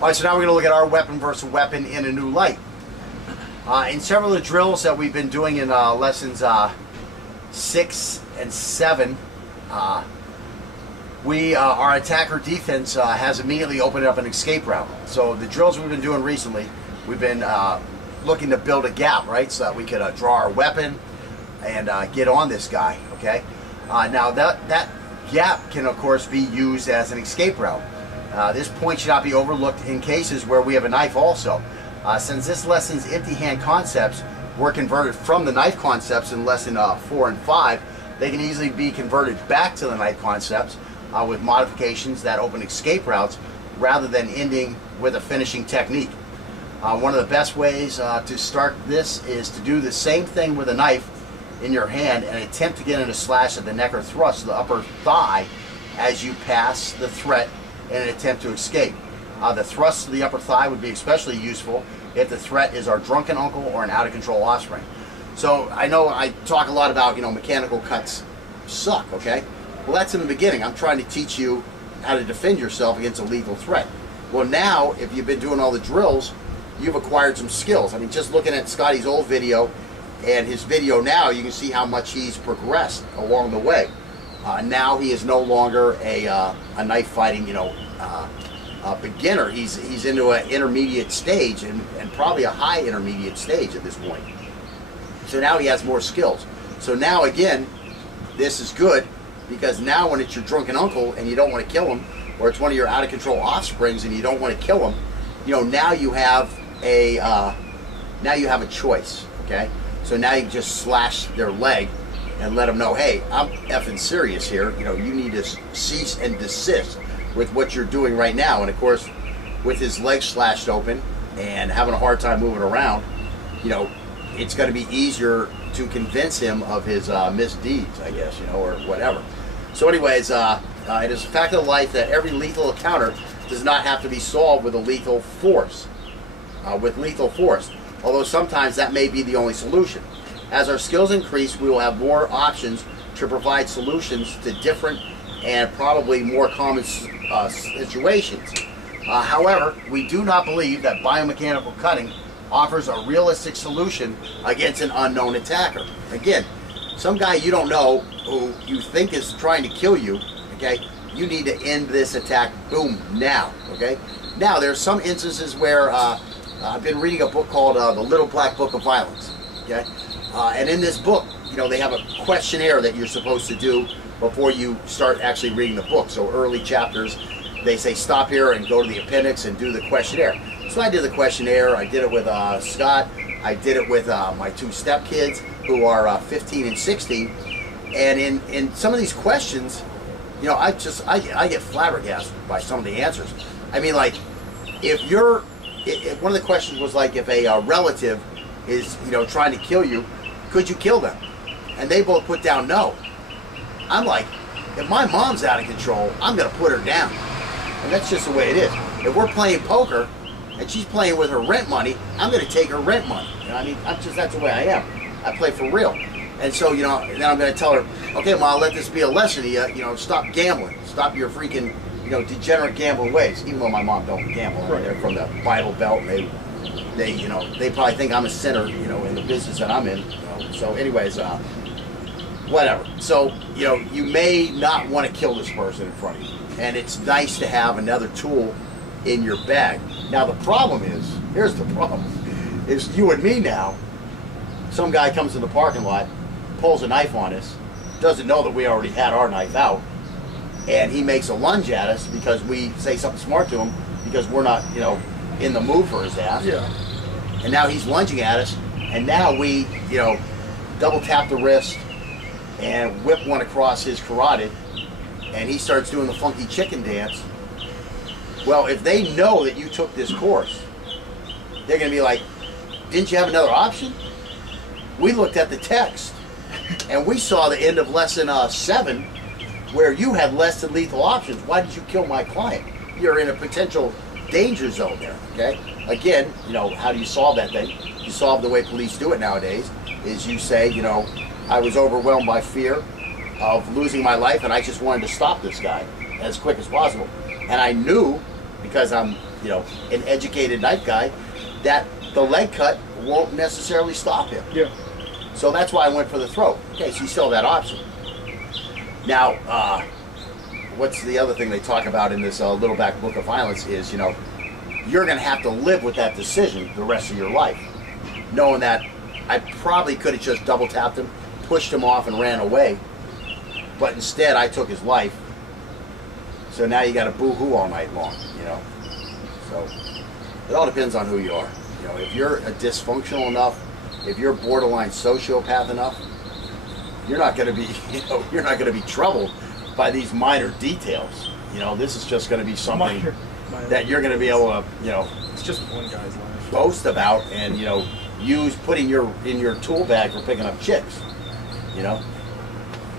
All right, so now we're going to look at our weapon versus weapon in a new light. In several of the drills that we've been doing in lessons 6 and 7, our attacker defense has immediately opened up an escape route. So the drills we've been doing recently, we've been looking to build a gap, right, so that we could draw our weapon and get on this guy, okay? Now that gap can of course be used as an escape route. This point should not be overlooked in cases where we have a knife also. Since this lesson's empty hand concepts were converted from the knife concepts in lesson 4 and 5, they can easily be converted back to the knife concepts with modifications that open escape routes rather than ending with a finishing technique. One of the best ways to start this is to do the same thing with a knife in your hand and attempt to get in a slash at the neck or thrust of the upper thigh as you pass the threat in an attempt to escape. The thrust of the upper thigh would be especially useful if the threat is our drunken uncle or an out-of-control offspring. So I know I talk a lot about, mechanical cuts suck, okay? Well, that's in the beginning. I'm trying to teach you how to defend yourself against a lethal threat. Well, now, if you've been doing all the drills, you've acquired some skills. I mean, just looking at Scotty's old video and his video now, you can see how much he's progressed along the way. Now he is no longer a knife fighting, beginner. He's into an intermediate stage and probably a high intermediate stage at this point. So now he has more skills. So now again, this is good because now when it's your drunken uncle and you don't want to kill him, or it's one of your out of control offsprings and you don't want to kill him, now you have a choice. Okay, so now you can just slash their leg and let them know, hey, I'm effing serious here. You need to cease and desist with what you're doing right now. And of course, with his legs slashed open and having a hard time moving around, it's going to be easier to convince him of his misdeeds, I guess, or whatever. So anyways, it is a fact of life that every lethal encounter does not have to be solved with a lethal force. Although sometimes that may be the only solution. As our skills increase, we will have more options to provide solutions to different and probably more common situations. However, we do not believe that biomechanical cutting offers a realistic solution against an unknown attacker. Again, some guy you don't know who you think is trying to kill you, okay, you need to end this attack, boom, now, okay? Now, there's some instances where I've been reading a book called The Little Black Book of Violence, okay? And in this book, they have a questionnaire that you're supposed to do before you start actually reading the book. So early chapters, they say stop here and go to the appendix and do the questionnaire. So I did the questionnaire. I did it with Scott. I did it with my 2 stepkids who are 15 and 16. And in some of these questions, I get flabbergasted by some of the answers. I mean, like, if one of the questions was like, if a relative is trying to kill you, could you kill them? And they both put down no. I'm like, if my mom's out of control, I'm gonna put her down. And that's just the way it is. If we're playing poker and she's playing with her rent money, I'm gonna take her rent money. I mean, that's the way I am. I play for real. And so, then I'm gonna tell her, okay, Mom, let this be a lesson to you. Stop gambling. Stop your freaking, degenerate gambling ways. Even though my mom don't gamble, right? They're from the Bible Belt. And they probably think I'm a sinner, in the business that I'm in. So anyways, whatever. So, you may not want to kill this person in front of you. And it's nice to have another tool in your bag. Now the problem is, here's the problem, is you and me now, some guy comes in the parking lot, pulls a knife on us, doesn't know that we already had our knife out, and he makes a lunge at us because we say something smart to him because we're not, in the mood for his ass. Yeah. And now he's lunging at us, and now we, double tap the wrist and whip one across his carotid, and he starts doing the funky chicken dance. Well, if they know that you took this course, they're going to be like, didn't you have another option? We looked at the text, and we saw the end of lesson 7, where you had less than lethal options. Why did you kill my client? You're in a potential danger zone there, okay? Again, how do you solve that thing? You solve the way police do it nowadays, is you say, I was overwhelmed by fear of losing my life, and I just wanted to stop this guy as quick as possible. And I knew, because I'm you know, an educated knife guy, that the leg cut won't necessarily stop him. Yeah. So that's why I went for the throat. Okay, so you still have that option. Now, what's the other thing they talk about in this Little Black Book of Violence is, you know, you're going to have to live with that decision the rest of your life, knowing that I probably could have just double tapped him, pushed him off, and ran away, but instead I took his life. So now you got to boo-hoo all night long, you know. So it all depends on who you are. You know, if you're a dysfunctional enough, if you're borderline sociopath enough, you're not going to be, you know, you're not going to be troubled by these minor details. You know, this is just going to be something that you're going to be able to, you know, it's just one guy's life. Boast about and, you know, putting in your tool bag for picking up chicks. You know.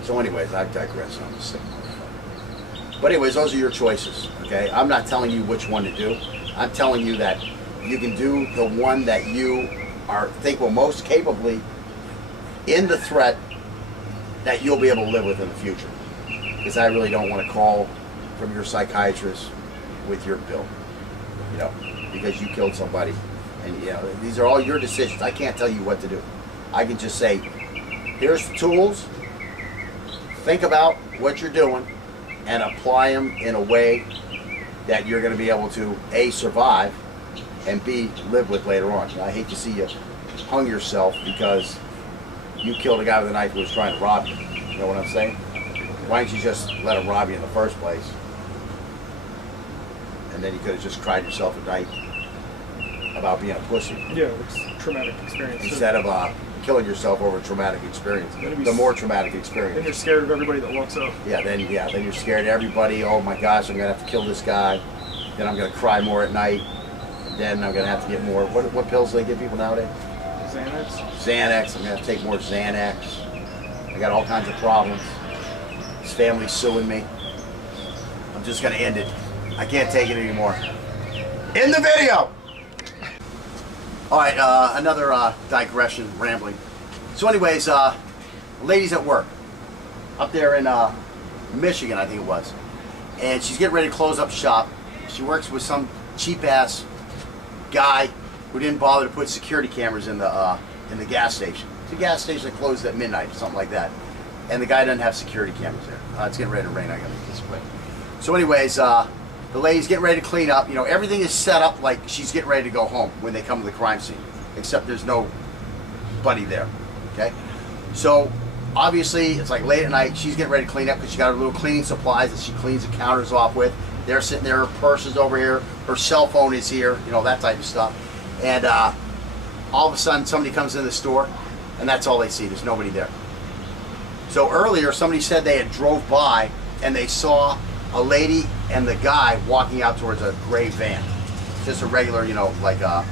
So, anyways, I digress. I'm a sick motherfucker. But anyways, those are your choices. Okay, I'm not telling you which one to do. I'm telling you that you can do the one that you think will most capably in the threat that you'll be able to live with in the future. Because I really don't want to call from your psychiatrist with your bill, you know, because you killed somebody, and you know these are all your decisions. I can't tell you what to do. I can just say, here's the tools. Think about what you're doing, and apply them in a way that you're going to be able to A, survive, and B, live with later on. I hate to see you hung yourself because you killed a guy with a knife who was trying to rob you. You know what I'm saying? Why didn't you just let him rob you in the first place? And then you could have just cried yourself at night about being a pussy. Yeah, it's a traumatic experience. Instead of killing yourself over a traumatic experience. The more traumatic experience. Then you're scared of everybody that walks up. Yeah, then you're scared of everybody. Oh my gosh, I'm gonna have to kill this guy. Then I'm gonna cry more at night. Then I'm gonna have to get more. What pills do they give people nowadays? Xanax. Xanax. I'm gonna have to take more Xanax. I got all kinds of problems. His family's suing me. I'm just gonna end it. I can't take it anymore. In the video! Alright, another digression, rambling. So anyways, ladies at work. Up there in Michigan, I think it was. And she's getting ready to close up shop. She works with some cheap-ass guy who didn't bother to put security cameras in the gas station. It's a gas station that closes at midnight, something like that. And the guy doesn't have security cameras there. It's getting ready to rain. I gotta make this quick. So anyways, the lady's getting ready to clean up. You know, everything is set up like she's getting ready to go home when they come to the crime scene, except there's nobody there. Okay, so obviously it's like late at night. She's getting ready to clean up because she got her little cleaning supplies that she cleans the counters off with. They're sitting there. Her purse is over here. Her cell phone is here. You know, that type of stuff. And all of a sudden, somebody comes in the store, and that's all they see. There's nobody there. So earlier, somebody said they had drove by and they saw a lady and the guy walking out towards a gray van. Just a regular, you know, like a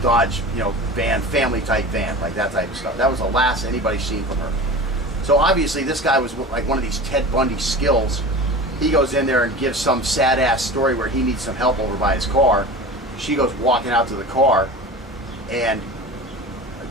Dodge, you know, van, family type van, like that type of stuff. That was the last anybody's seen from her. So obviously this guy was like one of these Ted Bundy skills. He goes in there and gives some sad ass story where he needs some help over by his car. She goes walking out to the car and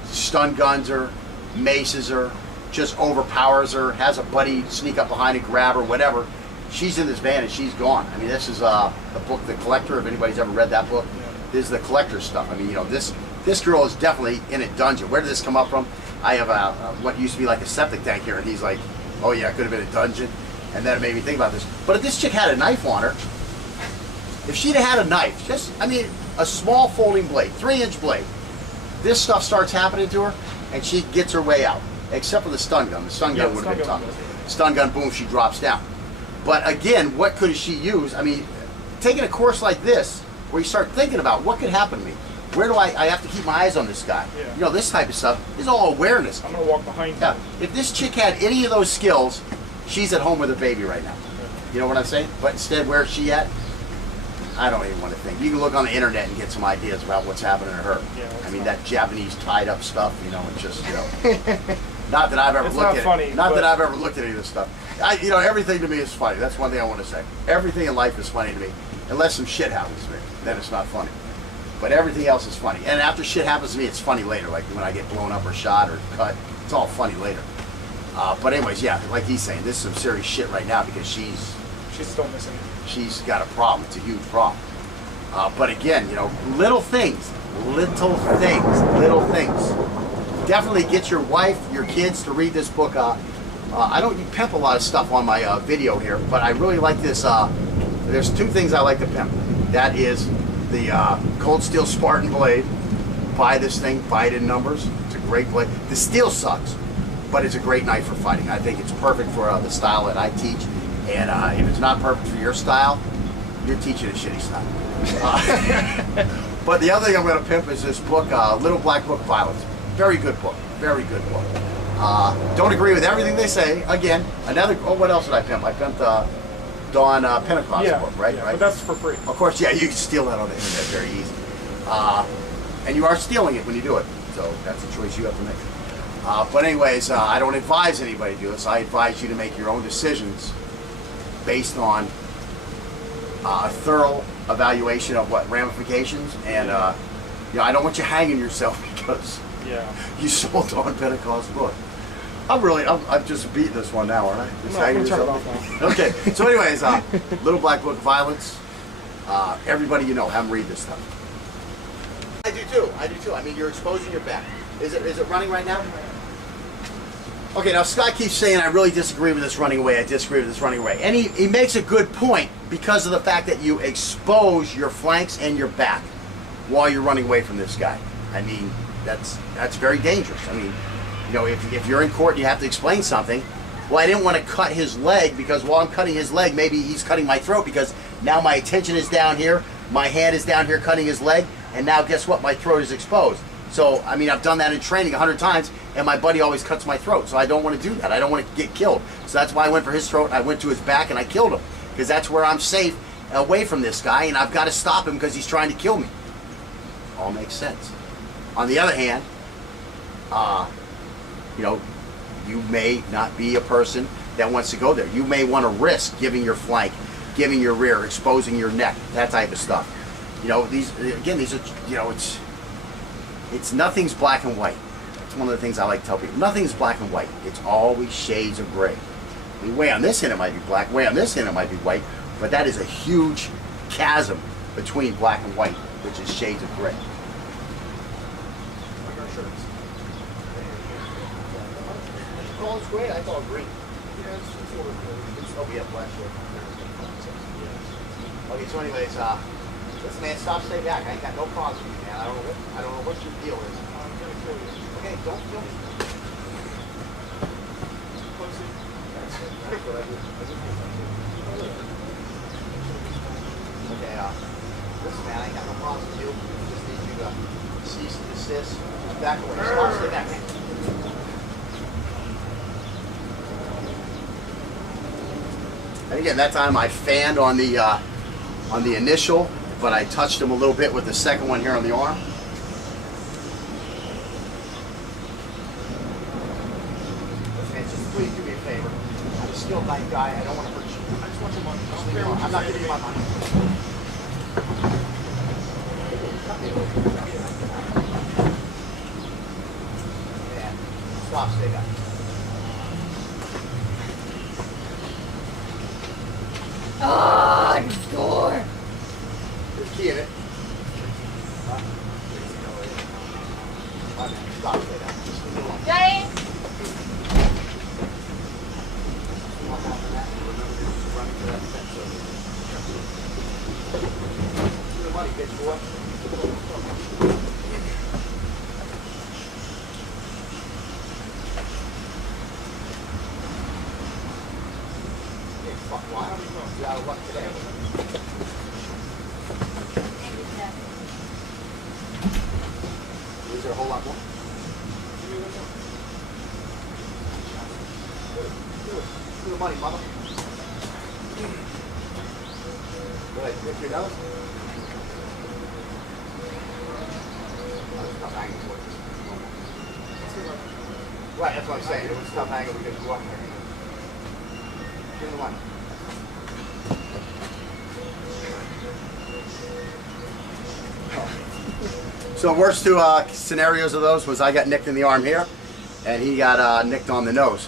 stun guns her, maces her, just overpowers her, has a buddy sneak up behind and grab her, whatever. She's in this van and she's gone. I mean, this is the book, The Collector. If anybody's ever read that book, this is the Collector stuff. I mean, you know, this girl is definitely in a dungeon. Where did this come up from? I have what used to be like a septic tank here, and he's like, oh yeah, it could have been a dungeon. And then it made me think about this. But if this chick had a knife on her, if she'd have had a knife, just, I mean, a small folding blade, 3-inch blade, this stuff starts happening to her, and she gets her way out. Except for the stun gun. The stun gun would have been tough. Stun gun, boom, she drops down. But again, what could she use? I mean, taking a course like this, where you start thinking about what could happen to me. Where do I have to keep my eyes on this guy? Yeah. You know, this type of stuff is all awareness. I'm going to walk behind you. If this chick had any of those skills, she's at home with her baby right now. You know what I'm saying? But instead, where's she at? I don't even want to think. You can look on the internet and get some ideas about what's happening to her. Yeah, I mean, that Japanese tied up stuff, you know, it's just, you know. Not that I've ever looked at it. Not that I've ever looked at any of this stuff. You know, everything to me is funny. That's one thing I want to say. Everything in life is funny to me. Unless some shit happens to me. Then it's not funny. But everything else is funny. And after shit happens to me, it's funny later. Like when I get blown up or shot or cut. It's all funny later. But anyways, yeah, like he's saying, this is some serious shit right now because she's still missing. She's got a problem. It's a huge problem. But again, you know, little things. Definitely get your wife, your kids to read this book. I don't pimp a lot of stuff on my video here, but I really like this. There's two things I like to pimp. That is the Cold Steel Spartan blade. Buy this thing, buy it in numbers. It's a great blade. The steel sucks, but it's a great knife for fighting. I think it's perfect for the style that I teach. And if it's not perfect for your style, you're teaching a shitty style. But the other thing I'm going to pimp is this book, Little Black Book of Violence. Very good book. Very good book. Don't agree with everything they say. Again, another. Oh, what else did I pimp? I pimped Dawn Pentecost book, right? Yeah, right. But that's for free. Of course, yeah. You can steal that on the internet very easy, and you are stealing it when you do it. So that's a choice you have to make. But anyways, I don't advise anybody to do this. I advise you to make your own decisions based on a thorough evaluation of what ramifications, and you know, I don't want you hanging yourself because you sold Dawn Pentecost book. I'm just beating this one now, aren't I? Just hanging yourself. Okay. So anyways, Little Black Book of Violence. Everybody you know, have them read this stuff. I do too. I mean, you're exposing your back. Is it running right now? Okay, now Scott keeps saying I really disagree with this running away. I disagree with this running away. And he makes a good point because of the fact that you expose your flanks and your back while you're running away from this guy. I mean, that's very dangerous. I mean, you know, if you're in court and you have to explain something, well, I didn't want to cut his leg because while I'm cutting his leg, maybe he's cutting my throat because now my attention is down here, my hand is down here cutting his leg, and now guess what? My throat is exposed. So, I mean, I've done that in training 100 times, and my buddy always cuts my throat. So I don't want to do that. I don't want to get killed. So that's why I went for his throat. I went to his back, and I killed him. Because that's where I'm safe, away from this guy, and I've got to stop him because he's trying to kill me. All makes sense. On the other hand, you know, you may not be a person that wants to go there. You may want to risk giving your flank, giving your rear, exposing your neck, that type of stuff. You know, these are, you know, it's nothing's black and white. That's one of the things I like to tell people. Nothing's black and white. It's always shades of gray. I mean, way on this end it might be black, way on this end it might be white, but that is a huge chasm between black and white, which is shades of gray. Like our shirts. You call it gray? I call it green. Yeah, it's sort of good. Oh, we have black shirt. Okay, so anyways, listen, man, stop, stay back. I ain't got no problems with you, man. I don't know what your deal is. I'm gonna kill you. Okay, don't kill me. Pussy. That's what I do. Okay, listen, man, I ain't got no problems with you. I just need you to cease and desist. Back away. Stop, stay back, man. And again, that time I fanned on the initial, but I touched him a little bit with the second one here on the arm. Listen, just please do me a favor. I'm a skilled knife guy. I don't want to hurt you. I just want your money. Just leave me alone. I'm not giving you my money. Yeah. Stop, stay back. Oh, the door. There's a key in it. Stop, stay back. Just leave me alone. Johnny. Is there a whole lot more? Give me the money, mother. Go ahead, lift your nose. Stop hanging for it. Right, that's what I'm saying. It was tough hanging because you walked there. Give me the money. So worst two scenarios of those was I got nicked in the arm here, and he got nicked on the nose.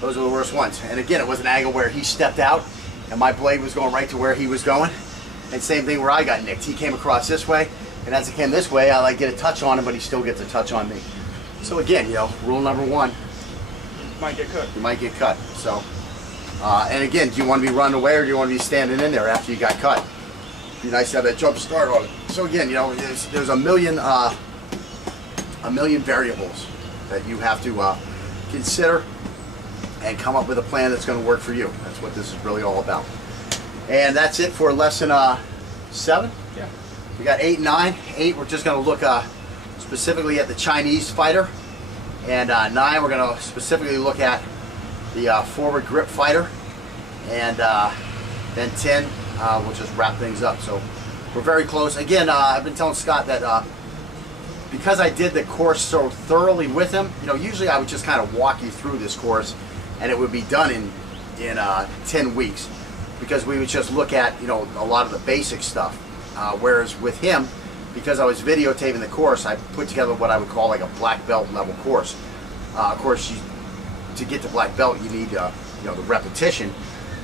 Those were the worst ones. And again, it was an angle where he stepped out, and my blade was going right to where he was going, And same thing where I got nicked. He came across this way, and as he came this way, I like get a touch on him, but he still gets a touch on me. So again, you know, rule number one, Might get cut. you might get cut. So, and again, do you want to be running away or do you want to be standing in there after you got cut? It'd be nice to have that jump start on it. So again, you know, there's a million variables that you have to consider and come up with a plan that's going to work for you. That's what this is really all about. And that's it for lesson 7. Yeah. We got 8 and 9. 8, we're just going to look specifically at the Chinese fighter. And 9, we're going to specifically look at the forward grip fighter. And then 10, we'll just wrap things up. So we're very close. Again, I've been telling Scott that because I did the course so thoroughly with him, you know, usually I would just kind of walk you through this course and it would be done in 10 weeks. Because we would just look at, you know, a lot of the basic stuff. Whereas with him, because I was videotaping the course, I put together what I would call like a black belt level course. Of course, to get to black belt, you need, you know, the repetition.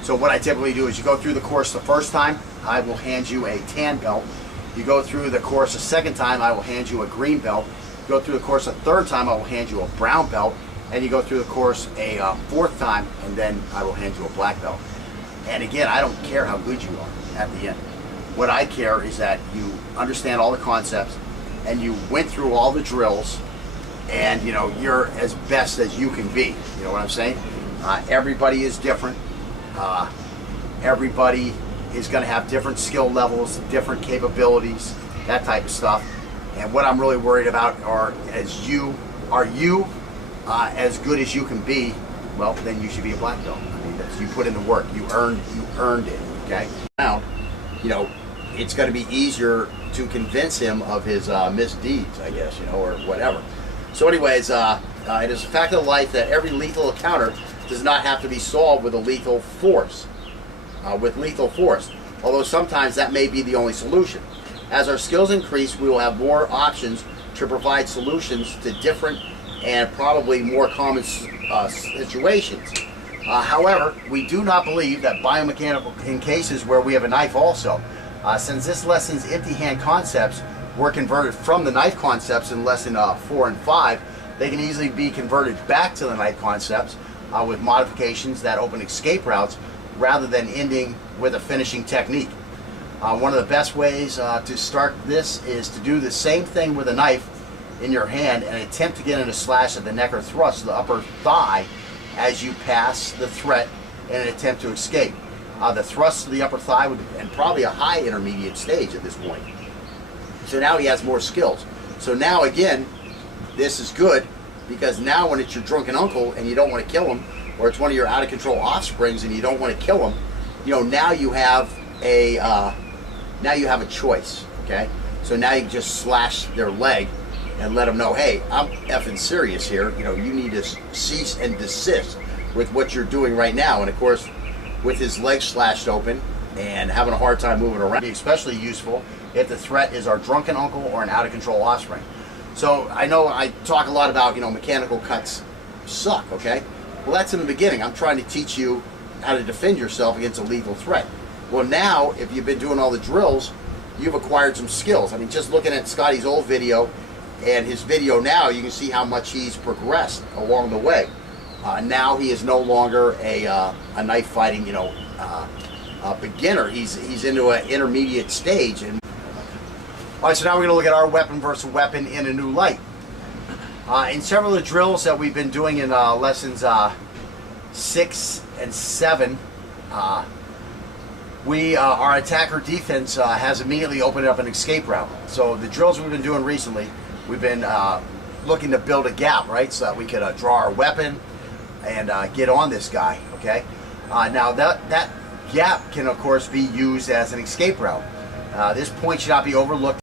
So what I typically do is you go through the course the first time, I will hand you a tan belt. You go through the course a second time, I will hand you a green belt. You go through the course a third time, I will hand you a brown belt. And you go through the course a fourth time, and then I will hand you a black belt. And again, I don't care how good you are at the end. What I care is that you understand all the concepts and you went through all the drills and, you know, you're as best as you can be. You know what I'm saying? Everybody is different. Everybody is going to have different skill levels, different capabilities, that type of stuff. And what I'm really worried about are you as good as you can be? Well, then you should be a black belt. I mean, you put in the work. You earned it. Okay. Now, you know, it's going to be easier to convince him of his misdeeds, I guess, you know, or whatever. So, anyways, it is a fact of life that every lethal encounter does not have to be solved with a lethal force. Although sometimes that may be the only solution. As our skills increase, we will have more options to provide solutions to different and probably more common situations. However, we do not believe that biomechanical in cases where we have a knife also. Since this lesson's empty hand concepts were converted from the knife concepts in lesson 4 and 5, they can easily be converted back to the knife concepts with modifications that open escape routes rather than ending with a finishing technique. One of the best ways to start this is to do the same thing with a knife in your hand and attempt to get in a slash at the neck or thrust of the upper thigh as you pass the threat in an attempt to escape. The thrust of the upper thigh would, and probably a high intermediate stage at this point. So now he has more skills. So now again, this is good because now when it's your drunken uncle and you don't want to kill him, or it's one of your out of control offsprings and you don't want to kill him, you know, now you have a choice. Okay, so now you can just slash their leg and let them know, hey, I'm effing serious here. You know, you need to cease and desist with what you're doing right now. And of course, with his leg slashed open and having a hard time moving around, be especially useful if the threat is our drunken uncle or an out of control offspring. So I know I talk a lot about, you know, mechanical cuts suck, okay? Well, that's in the beginning. I'm trying to teach you how to defend yourself against a lethal threat. Well, now, if you've been doing all the drills, you've acquired some skills. I mean, just looking at Scotty's old video and his video now, you can see how much he's progressed along the way. Now he is no longer a knife fighting, you know, beginner. He's into an intermediate stage. And all right, so now we're going to look at our weapon versus weapon in a new light. In several of the drills that we've been doing in lessons 6 and 7, our attacker defense has immediately opened up an escape route. So the drills we've been doing recently, we've been looking to build a gap, right, so that we could draw our weapon and get on this guy, okay? Now that gap can of course be used as an escape route. This point should not be overlooked.